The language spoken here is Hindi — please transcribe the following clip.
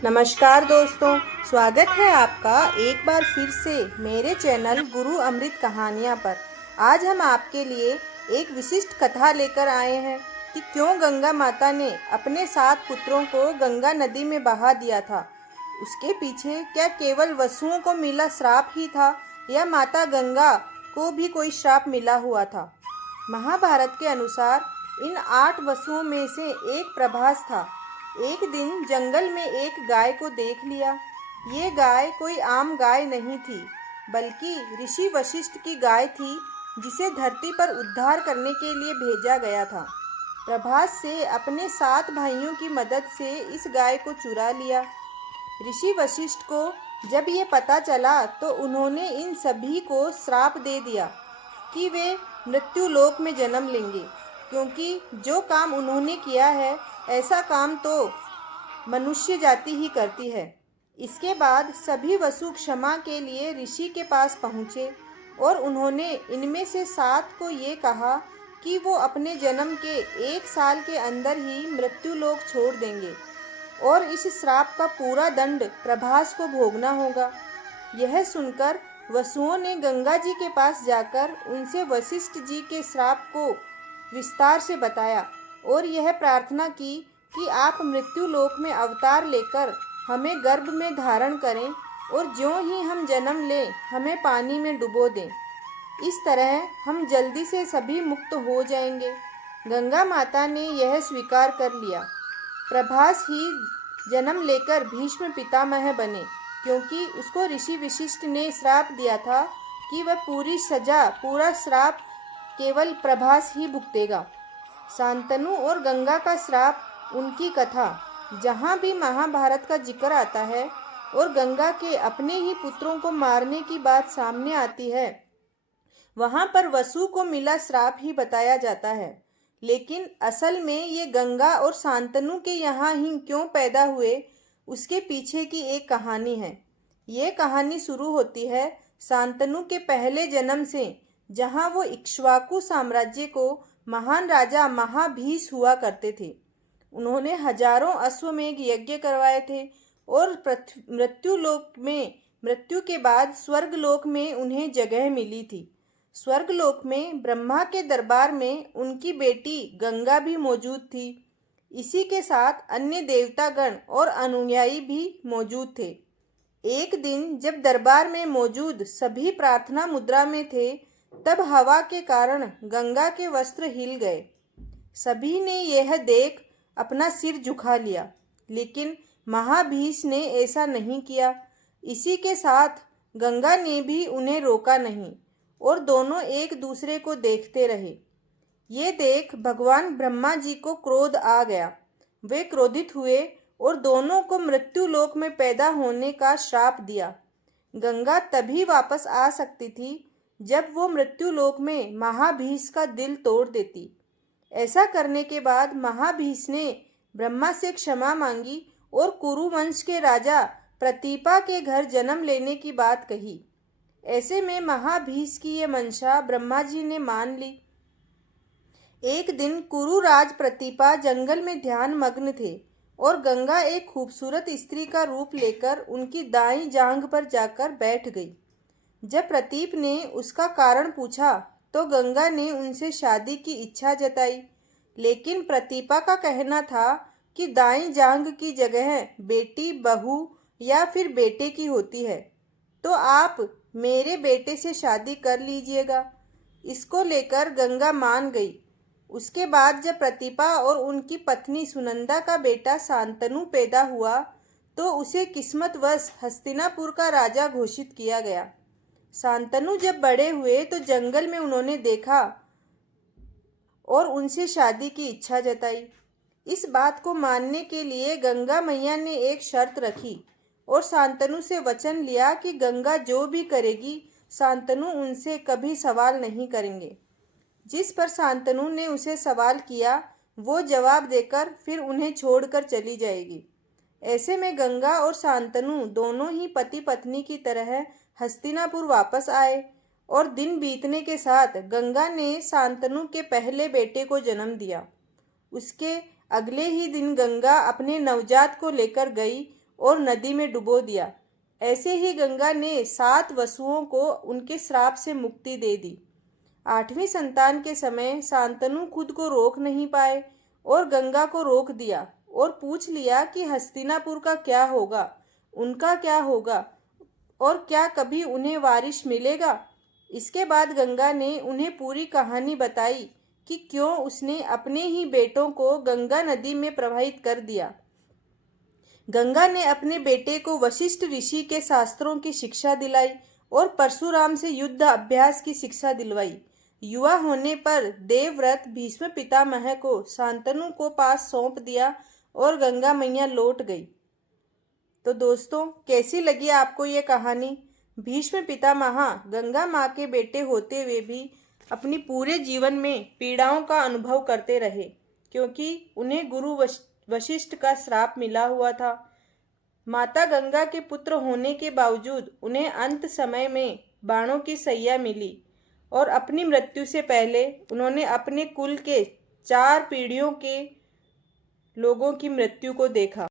नमस्कार दोस्तों, स्वागत है आपका एक बार फिर से मेरे चैनल गुरु अमृत कहानियाँ पर। आज हम आपके लिए एक विशिष्ट कथा लेकर आए हैं कि क्यों गंगा माता ने अपने 7 पुत्रों को गंगा नदी में बहा दिया था। उसके पीछे क्या केवल वसुओं को मिला श्राप ही था या माता गंगा को भी कोई श्राप मिला हुआ था। महाभारत के अनुसार इन 8 वसुओं में से एक प्रभास था। एक दिन जंगल में एक गाय को देख लिया। ये गाय कोई आम गाय नहीं थी, बल्कि ऋषि वशिष्ठ की गाय थी, जिसे धरती पर उद्धार करने के लिए भेजा गया था। प्रभास से अपने 7 भाइयों की मदद से इस गाय को चुरा लिया। ऋषि वशिष्ठ को जब ये पता चला तो उन्होंने इन सभी को श्राप दे दिया कि वे मृत्यु लोक में जन्म लेंगे, क्योंकि जो काम उन्होंने किया है ऐसा काम तो मनुष्य जाति ही करती है। इसके बाद सभी वसु क्षमा के लिए ऋषि के पास पहुँचे और उन्होंने इनमें से 7 को ये कहा कि वो अपने जन्म के 1 साल के अंदर ही मृत्यु लोक छोड़ देंगे और इस श्राप का पूरा दंड प्रभास को भोगना होगा। यह सुनकर वसुओं ने गंगा जी के पास जाकर उनसे वशिष्ठ जी के श्राप को विस्तार से बताया और यह प्रार्थना की कि आप मृत्यु लोक में अवतार लेकर हमें गर्भ में धारण करें और ज्यों ही हम जन्म लें हमें पानी में डुबो दें। इस तरह हम जल्दी से सभी मुक्त हो जाएंगे। गंगा माता ने यह स्वीकार कर लिया। प्रभास ही जन्म लेकर भीष्म पितामह बने, क्योंकि उसको ऋषि वशिष्ठ ने श्राप दिया था कि वह पूरी सजा, पूरा श्राप केवल प्रभास ही भुगतेगा। शांतनु और गंगा का श्राप, उनकी कथा जहाँ भी महाभारत का जिक्र आता है और गंगा के अपने ही पुत्रों को मारने की बात सामने आती है, वहाँ पर वसु को मिला श्राप ही बताया जाता है। लेकिन असल में ये गंगा और शांतनु के यहाँ ही क्यों पैदा हुए, उसके पीछे की एक कहानी है। ये कहानी शुरू होती है शांतनु के पहले जन्म से, जहाँ वो इक्ष्वाकु साम्राज्य को महान राजा महाभीष हुआ करते थे। उन्होंने हजारों अश्वमेध यज्ञ करवाए थे और मृत्यु लोक में, मृत्यु के बाद स्वर्ग लोक में उन्हें जगह मिली थी। स्वर्ग लोक में ब्रह्मा के दरबार में उनकी बेटी गंगा भी मौजूद थी। इसी के साथ अन्य देवतागण और अनुयायी भी मौजूद थे। एक दिन जब दरबार में मौजूद सभी प्रार्थना मुद्रा में थे, तब हवा के कारण गंगा के वस्त्र हिल गए। सभी ने यह देख अपना सिर झुका लिया, लेकिन महाभीष ने ऐसा नहीं किया। इसी के साथ गंगा ने भी उन्हें रोका नहीं और दोनों एक दूसरे को देखते रहे। ये देख भगवान ब्रह्मा जी को क्रोध आ गया। वे क्रोधित हुए और दोनों को मृत्यु लोक में पैदा होने का श्राप दिया। गंगा तभी वापस आ सकती थी जब वो मृत्यु लोक में महाभीष का दिल तोड़ देती। ऐसा करने के बाद महाभीष ने ब्रह्मा से क्षमा मांगी और कुरु वंश के राजा प्रतीपा के घर जन्म लेने की बात कही। ऐसे में महाभीष की ये मंशा ब्रह्मा जी ने मान ली। एक दिन कुरु राज प्रतीपा जंगल में ध्यान मग्न थे और गंगा एक खूबसूरत स्त्री का रूप लेकर उनकी दाईं जांघ पर जाकर बैठ गई। जब प्रतीप ने उसका कारण पूछा तो गंगा ने उनसे शादी की इच्छा जताई, लेकिन प्रतीपा का कहना था कि दाईं जांघ की जगह बेटी, बहू या फिर बेटे की होती है, तो आप मेरे बेटे से शादी कर लीजिएगा। इसको लेकर गंगा मान गई। उसके बाद जब प्रतीपा और उनकी पत्नी सुनंदा का बेटा शांतनु पैदा हुआ तो उसे किस्मतवश हस्तिनापुर का राजा घोषित किया गया। शांतनु जब बड़े हुए तो जंगल में उन्होंने देखा और उनसे शादी की इच्छा जताई। इस बात को मानने के लिए गंगा मैया ने एक शर्त रखी और शांतनु से वचन लिया कि गंगा जो भी करेगी शांतनु उनसे कभी सवाल नहीं करेंगे। जिस पर शांतनु ने उसे सवाल किया वो जवाब देकर फिर उन्हें छोड़कर चली जाएगी। ऐसे में गंगा और शांतनु दोनों ही पति पत्नी की तरह हस्तिनापुर वापस आए और दिन बीतने के साथ गंगा ने शांतनु के पहले बेटे को जन्म दिया। उसके अगले ही दिन गंगा अपने नवजात को लेकर गई और नदी में डुबो दिया। ऐसे ही गंगा ने 7 वसुओं को उनके श्राप से मुक्ति दे दी। 8वीं संतान के समय शांतनु खुद को रोक नहीं पाए और गंगा को रोक दिया और पूछ लिया कि हस्तिनापुर का क्या होगा, उनका क्या होगा और क्या कभी उन्हें वारिस मिलेगा। इसके बाद गंगा ने उन्हें पूरी कहानी बताई कि क्यों उसने अपने ही बेटों को गंगा नदी में प्रवाहित कर दिया। गंगा ने अपने बेटे को वशिष्ठ ऋषि के शास्त्रों की शिक्षा दिलाई और परशुराम से युद्ध अभ्यास की शिक्षा दिलवाई। युवा होने पर देवव्रत भीष्म पितामह को शांतनु को पास सौंप दिया और गंगा मैया लौट गई। तो दोस्तों, कैसी लगी आपको ये कहानी? भीष्म पितामह गंगा माँ के बेटे होते हुए भी अपनी पूरे जीवन में पीड़ाओं का अनुभव करते रहे, क्योंकि उन्हें गुरु वशिष्ठ का श्राप मिला हुआ था। माता गंगा के पुत्र होने के बावजूद उन्हें अंत समय में बाणों की सैया मिली और अपनी मृत्यु से पहले उन्होंने अपने कुल के 4 पीढ़ियों के लोगों की मृत्यु को देखा।